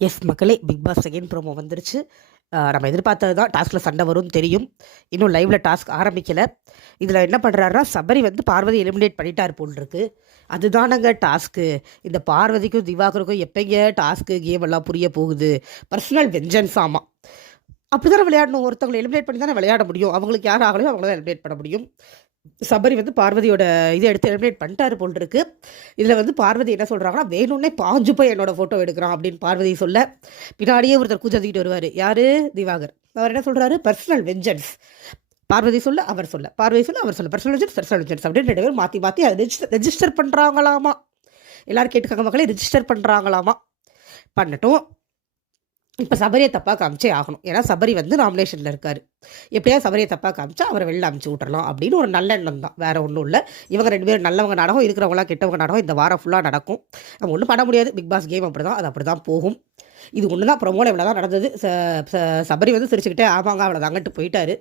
S மக்களே, big pass second promo வந்துருச்சு. நம்ம எதிர்பார்த்தது தான். டாஸ்கில் சண்டை வரும்னு தெரியும். இன்னும் லைவில் டாஸ்க் ஆரம்பிக்கலை. இதில் என்ன பண்ணுறாருனா, சபரி வந்து பார்வதி எலிமினேட் பண்ணிட்டார் போல் இருக்கு. அதுதானங்க டாஸ்க்கு. இந்த பார்வதிக்கும் திவாகருக்கும் எப்போங்க டாஸ்க்கு கேம் எல்லாம் புரிய போகுது. பர்சனல் வெஞ்சன்ஸ் ஆமாம். அப்படி தானே விளையாடணும். ஒருத்தவங்களை எலிமினேட் பண்ணி தானே விளையாட முடியும். அவங்களுக்கு யார் ஆகலையோ அவங்கள தான் எலிமினேட் பண்ண முடியும். சபரி வந்து பார்வதியோட இதை எடுத்து எலிமினேட் பண்ணிட்டாரு போல் இருக்கு. இதில் வந்து பார்வதி என்ன சொல்கிறாங்கன்னா, வேணும்னே பாஞ்சு போய் என்னோட ஃபோட்டோ எடுக்கிறான் அப்படின்னு பார்வதி சொல்ல, பின்னாடியே ஒருத்தர் கூச்சத்திக்கிட்டு வருவார். யார்? திவாகர். அவர் என்ன சொல்கிறாரு? Personal vengeance. பார்வதி சொல்ல அவர் சொல்ல, பார்வதி சொல்ல அவர் சொல்ல, பர்சனல் வெஞ்சன்ஸ் அப்படின்னு 2 பேரும் மாற்றி மாற்றி அதை ரெஜிஸ்டர் பண்ணுறாங்களாமா. எல்லோரும் கேட்டுக்காங்க மக்களே, ரெஜிஸ்டர் பண்ணுறாங்களாமா. பண்ணட்டும். இப்போ சபரியை தப்பாக காமிச்சே ஆகணும். ஏன்னா சபரி வந்து நாமினேஷனில் இருக்கார். எப்படியாவது சபரியை தப்பாக காமிச்சா அவரை வெளில அமுச்சு விட்றலாம் அப்படின்னு ஒரு நல்ல எண்ணம் தான், வேறு ஒன்றும் இல்லை. இவங்க 2 பேரும் நல்லவங்க நாடகம், இருக்கிறவங்களாம் கெட்டவங்க நாடகம் இந்த வாரம் ஃபுல்லாக நடக்கும். நம்ம ஒன்றும் பண்ண முடியாது. பிக் பாஸ் கேம் அப்படி தான், அது அப்படி தான் போகும். இது ஒன்று தான் ப்ரொமோவில் இவ்வளோ தான் நடந்தது. சபரி வந்து சிரிச்சுக்கிட்டே ஆமாங்க அவ்வளோ தாங்கட்டு போயிட்டார்.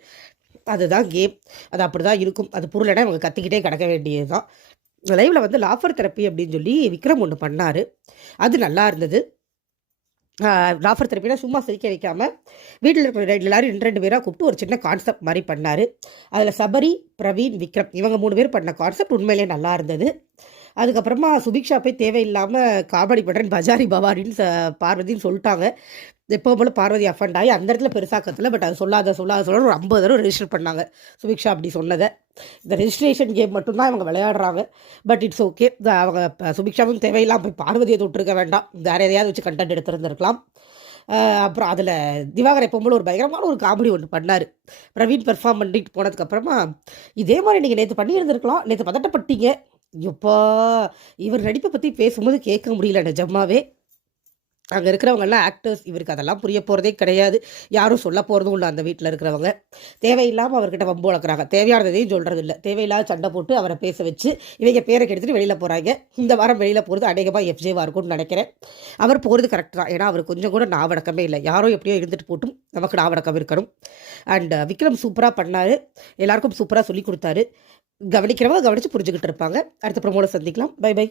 அதுதான் கேம், அது அப்படி தான் இருக்கும். அது புரியலைன்னா இவங்க கத்திக்கிட்டே கிடக்க வேண்டியது தான். லைவில் வந்து லாஃபர் தெரப்பி அப்படின்னு சொல்லி விக்ரம் ஒன்று பண்ணார். அது நல்லா இருந்தது. லாஃபர் தெரப்பினா சும்மா சிரிக்க வைக்காமல் வீட்டில் இருக்கிற எல்லாரும் 2 பேராக கூப்பிட்டு ஒரு சின்ன கான்செப்ட் மாதிரி பண்ணார். அதில் சபரி, பிரவீன், விக்ரம் இவங்க 3 பேர் பண்ண கான்செப்ட் உண்மையிலே நல்லா இருந்தது. அதுக்கப்புறமா சுபிக்ஷா போய் தேவையில்லாமல் காமெடி பண்ணுறேன்னு பஜாரி பவாரின்னு பார்வதின்னு சொல்லிட்டாங்க. எப்போ போல பார்வதி அஃபண்ட் ஆகி அந்த இடத்துல பெருசாக்கத்தில், பட் அது சொல்லாத ஒரு 50 தடவை ரெஜிஸ்டர் பண்ணாங்க சுபிக்ஷா அப்படி சொன்னதை. இந்த ரெஜிஸ்ட்ரேஷன் கேம் மட்டும்தான் இவங்க விளையாடுறாங்க. But it's okay. அவங்க சுபிக்ஷாவும் தேவையில்லாமல் போய் பார்வதியை தொட்டிருக்க வேண்டாம், வேறு எதையாவது வச்சு கண்டென்ட் எடுத்துருந்துருக்கலாம். அப்புறம் அதில் திவாகர் எப்போம்போல ஒரு பயங்கரமான ஒரு காமெடி ஒன்று பண்ணார். பிரவீன் பெர்ஃபார்ம் பண்ணிட்டு போனதுக்கப்புறமா, இதே மாதிரி நீங்கள் நேற்று பண்ணியிருந்துருக்கலாம், நேற்று பதட்டப்பட்டீங்க. எப்பா, இவர் நடிப்பை பற்றி பேசும்போது கேட்க முடியல நிஜமாவே. அங்கே இருக்கிறவங்கெல்லாம் ஆக்டர்ஸ், இவருக்கு அதெல்லாம் புரிய போகிறதே கிடையாது. யாரும் சொல்ல போகிறதும் இல்லை. அந்த வீட்டில் இருக்கிறவங்க தேவையில்லாமல் அவர்கிட்ட வம்பு வளர்க்குறாங்க. தேவையானதையும் சொல்கிறது இல்லை. தேவையில்லாத சண்டை போட்டு அவரை பேச வச்சு இவங்க பேரை கெடுத்துட்டு வெளியில் போகிறாங்க. இந்த வாரம் வெளியில் போகிறது அநேகமாக எஃப்ஜேவாக இருக்கும்னு நினைக்கிறேன். அவர் போகிறது கரெக்ட் தான். ஏன்னா அவர் கொஞ்சம் கூட நாவடக்கமே இல்லை. யாரோ எப்படியோ இருந்துட்டு போட்டும் நமக்கு நாவடக்கம் இருக்கணும். அண்ட் விக்ரம் சூப்பராக பண்ணார். எல்லாருக்கும் சூப்பராக சொல்லி கொடுத்தாரு. கவனிக்கிறவங்க கவனித்து புரிஞ்சுக்கிட்டு இருப்பாங்க. அடுத்த ப்ரோமோவில் சந்திக்கலாம். Bye by.